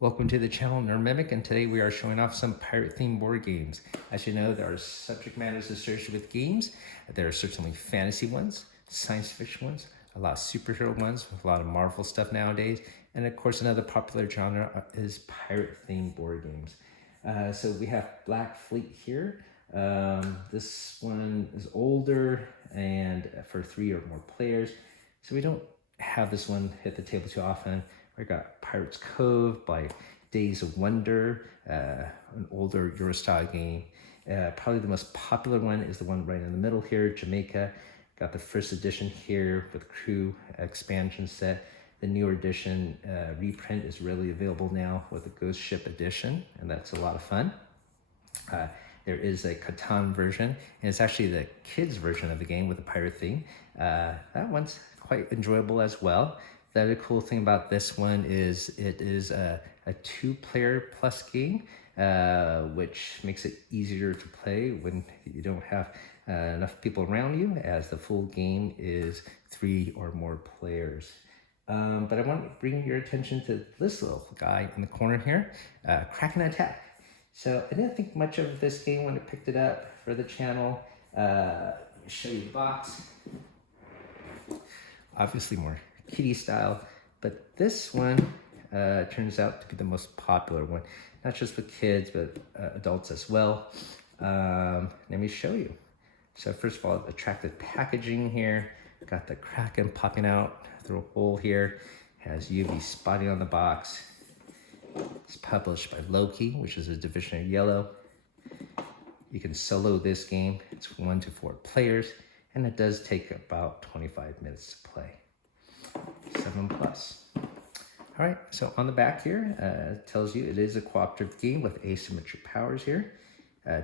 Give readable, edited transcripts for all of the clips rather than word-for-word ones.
Welcome to the channel Nerdmimic, and today we are showing off some pirate-themed board games. As you know, there are subject matters associated with games. There are certainly fantasy ones, science fiction ones, a lot of superhero ones, with a lot of Marvel stuff nowadays, and of course another popular genre is pirate-themed board games. So we have Black Fleet here. This one is older and for 3 or more players, so we don't have this one hit the table too often. We got Pirates Cove by Days of Wonder, an older Euro-style game. Probably the most popular one is the one right in the middle here, Jamaica. Got the first edition here with crew expansion set. The newer edition reprint is readily available now with the Ghost Ship edition, and that's a lot of fun. There is a Catan version, and it's actually the kids version of the game with the pirate theme. That one's quite enjoyable as well. The other cool thing about this one is it is a 2-player plus game, which makes it easier to play when you don't have enough people around you, as the full game is 3 or more players. But I want to bring your attention to this little guy in the corner here, Kraken Attack. So I didn't think much of this game when I picked it up for the channel. Let me show you the box. Obviously more kiddie style, but this one turns out to be the most popular one, not just with kids, but adults as well. Let me show you. So first of all, attractive packaging here. Got the Kraken popping out through a hole here. Has UV spotting on the box. It's published by Loki, which is a division of Yellow. You can solo this game. It's 1 to 4 players, and it does take about 25 minutes to play. 7+. All right, so on the back here, it tells you it is a cooperative game with asymmetric powers here.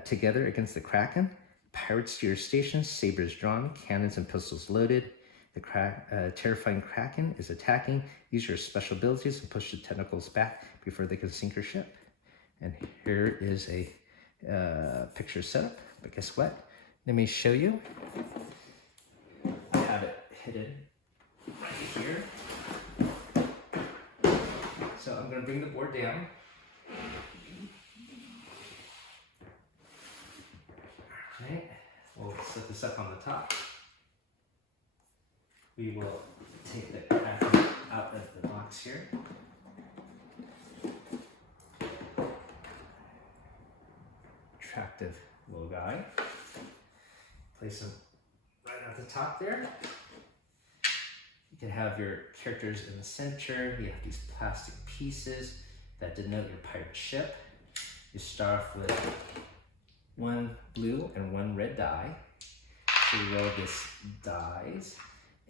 Together against the Kraken, pirates to your stations, sabers drawn, cannons and pistols loaded. The terrifying Kraken is attacking. Use your special abilities and push the tentacles back before they can sink your ship. And here is a picture setup, but guess what? Let me show you. I have it hidden right here. So I'm going to bring the board down. Okay, we'll set this up on the top. We will take the Kraken out of the box here. Attractive little guy. Place him right at the top there. You can have your characters in the center. You have these plastic pieces that denote your pirate ship. You start off with 1 blue and 1 red die. So you roll this dies,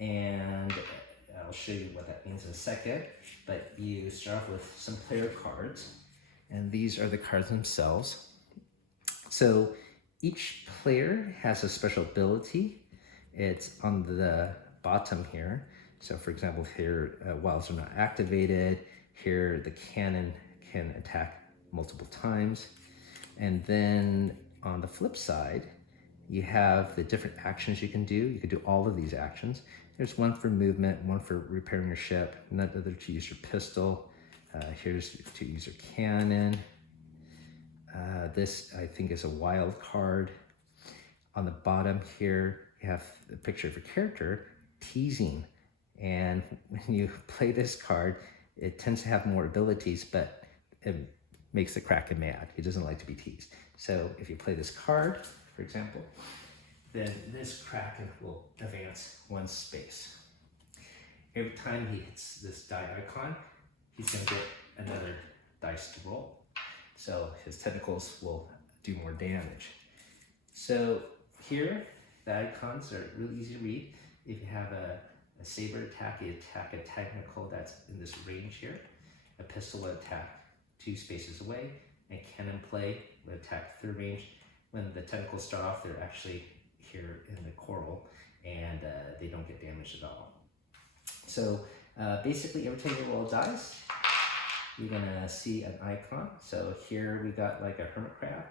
and I'll show you what that means in a second. But you start off with some player cards, and these are the cards themselves. So each player has a special ability. It's on the bottom here. So for example, here, while they're not activated, here the cannon can attack multiple times. And then on the flip side, you have the different actions you can do. You can do all of these actions. There's one for movement, one for repairing your ship, another to use your pistol. Here's to use your cannon. This, I think, is a wild card. On the bottom here, you have the picture of your character teasing. And when you play this card, it tends to have more abilities, but it makes the Kraken mad. He doesn't like to be teased. So if you play this card, for example, then this Kraken will advance 1 space. Every time he hits this die icon, he's going to get another dice to roll. So his tentacles will do more damage. So here, the icons are really easy to read. If you have a saber attack, you attack a technical that's in this range here. A pistol will attack 2 spaces away. And cannon play will attack 3rd range. When the tentacles start off, they're actually here in the coral, and they don't get damaged at all. So basically, every time you roll dice, you're gonna see an icon. So here we got like a hermit crab.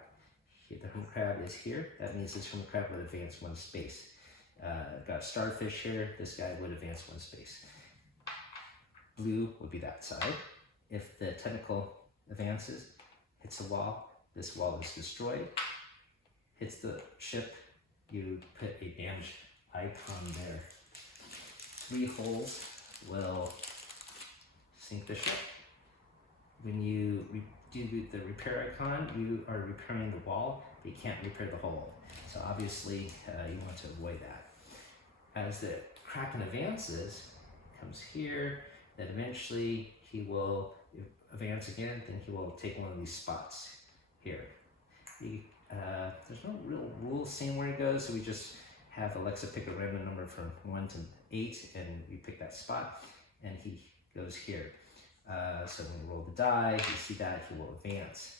The hermit crab is here. That means this hermit crab would advance 1 space. Got starfish here. This guy would advance 1 space. Blue would be that side. If the tentacle advances, hits the wall, this wall is destroyed, hits the ship, you put a damaged icon there. 3 holes will sink the ship. When you do the repair icon, you are repairing the wall, but you can't repair the hole. So obviously you want to avoid that. As the Kraken advances, comes here, then eventually he will advance again, then he will take one of these spots here. There's no real rule saying where he goes, so we just have Alexa pick a random number from 1 to 8, and we pick that spot, and he goes here. So when we roll the die, you see that he will advance.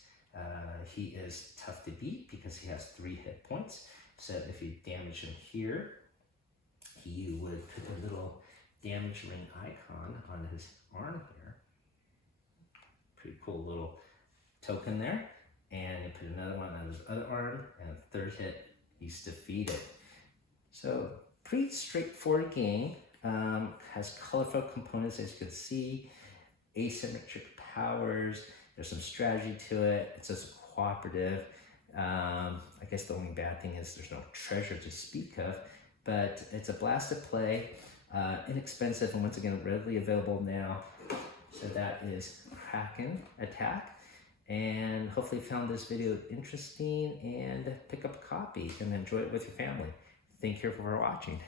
He is tough to beat because he has 3 hit points. So if you damage him here, you would put a little damage ring icon on his arm here. Pretty cool little token there. And you put another one on his other arm, and a 3rd hit, he's defeated. So pretty straightforward game. Has colorful components, as you can see, asymmetric powers. There's some strategy to it. It's just cooperative. I guess the only bad thing is there's no treasure to speak of, but it's a blast to play. Inexpensive, and once again readily available now. So that is Kraken Attack. And hopefully you found this video interesting and pick up a copy and enjoy it with your family. Thank you for watching.